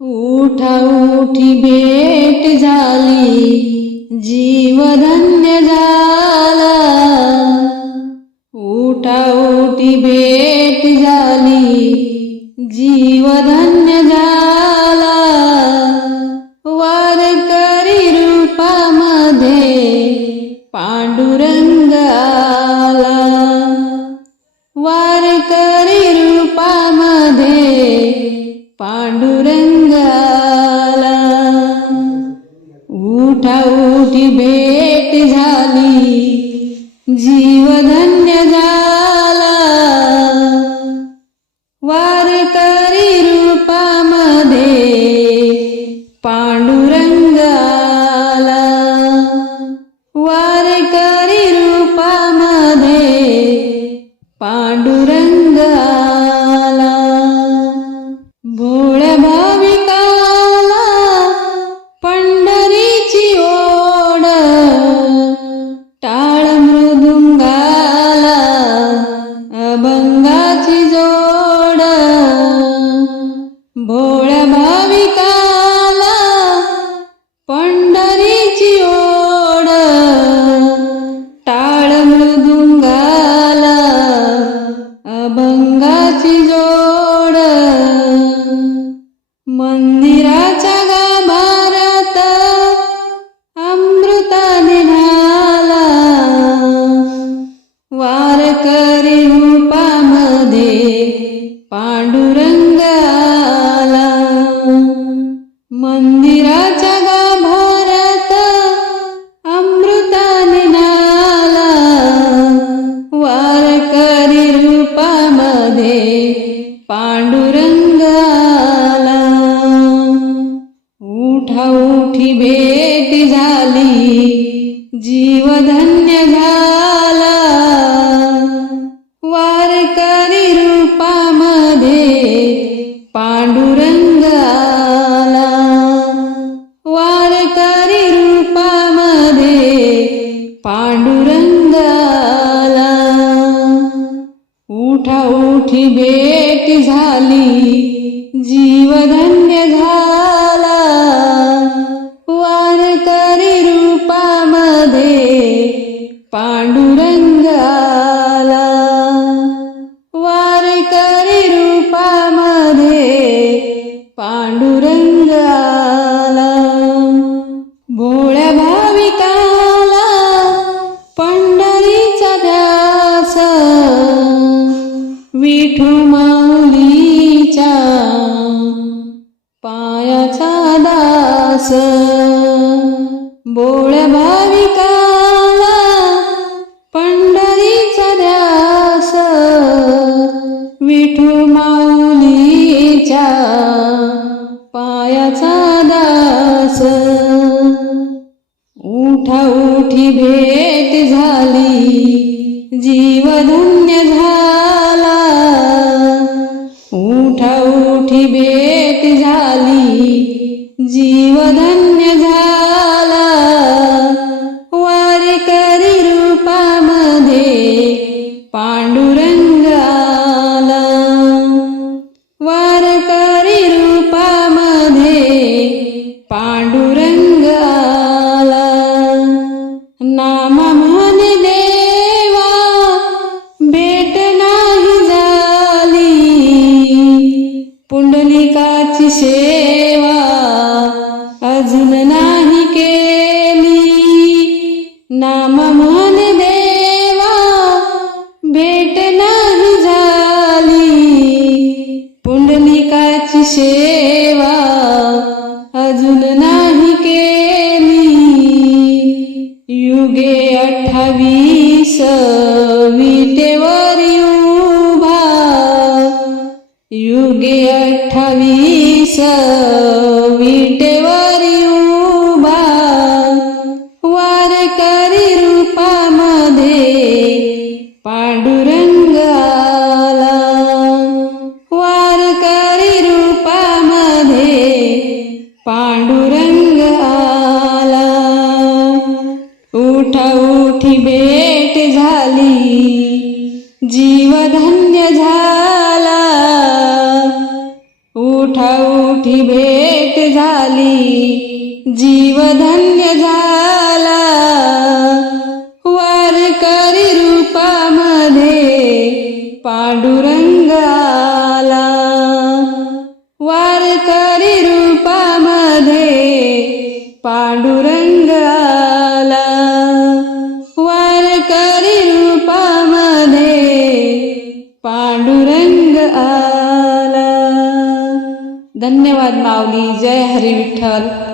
उठा उठी भेट झाली. जी पांडुरंगाला उठाउठी भेट झाली जीवधन्य झाला. वारकरी रूपामध्ये पांडुरंगाला. मंदिराच्या मोठी भेट झाली. जीवधन्य झाला. वारकरी रूपामध्ये पांडुरंग आला. वारकरी रूपामध्ये पांडुरंग आला. उठा उठी भेट झाली. जीवधन्य झाला. विठू माऊलीच्या पायाचा दास. बोळ भाविकाला पंढरीचा ध्यास. विठू माऊलीच्या पायाचा दास. उठा उठी भेट झाली. जीवधन्य झाली. പാടുരങ്ങ ठावीस विटेवर युभा युगे अठ्ठावीस विटेवर मौठी भेट झाली. जीवधन्य झाला. उठाउठी भेट झाली. जीवधन्य झाला. वारकरी रूपामध्ये पांडुरंग आला. वारकरी रूपामध्ये पांडुरंग आला. पद्मावली जय हरी विठ्ठल.